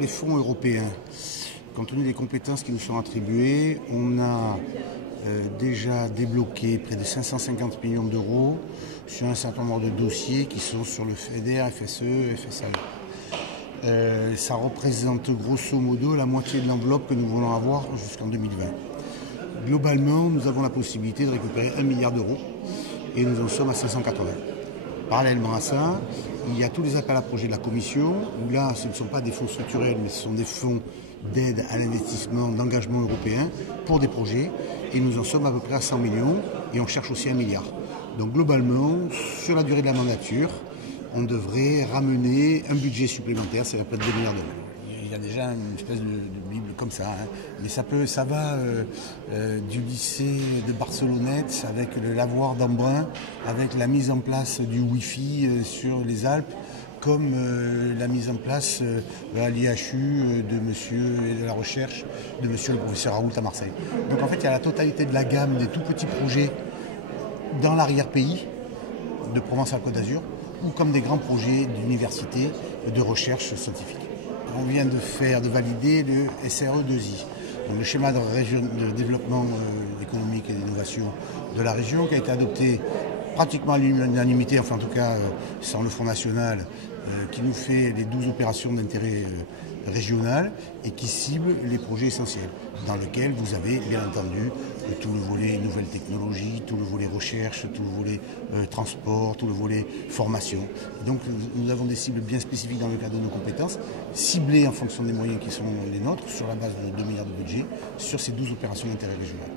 les fonds européens, compte tenu des compétences qui nous sont attribuées, on a déjà débloqué près de 550 millions d'euros sur un certain nombre de dossiers qui sont sur le FEDER, FSE, FSAE. Ça représente grosso modo la moitié de l'enveloppe que nous voulons avoir jusqu'en 2020. Globalement, nous avons la possibilité de récupérer 1 milliard d'euros et nous en sommes à 580. Parallèlement à ça, il y a tous les appels à projets de la Commission, où là, ce ne sont pas des fonds structurels, mais ce sont des fonds d'aide à l'investissement, d'engagement européen pour des projets. Et nous en sommes à peu près à 100 millions et on cherche aussi 1 milliard. Donc globalement, sur la durée de la mandature, on devrait ramener un budget supplémentaire, c'est près de 2 milliards d'euros. Il y a déjà une espèce de bible comme ça, hein. Mais ça va du lycée de Barcelonnette avec le lavoir d'Embrun, avec la mise en place du Wi-Fi sur les Alpes, comme la mise en place à l'IHU de la recherche de monsieur le professeur Raoult à Marseille. Donc en fait, il y a la totalité de la gamme des tout petits projets dans l'arrière-pays de Provence-Alpes-Côte d'Azur, ou comme des grands projets d'université de recherche scientifique. On vient de valider le SRE2I, donc le schéma de développement économique et d'innovation de la région, qui a été adopté pratiquement à l'unanimité, enfin en tout cas sans le Front National, qui nous fait les 12 opérations d'intérêt régional et qui cible les projets essentiels, dans lesquels vous avez bien entendu tout le volet nouvelles technologies, tout le volet recherche, tout le volet transport, tout le volet formation. Et donc nous avons des cibles bien spécifiques dans le cadre de nos compétences, ciblées en fonction des moyens qui sont les nôtres, sur la base de 2 milliards de budget, sur ces 12 opérations d'intérêt régional.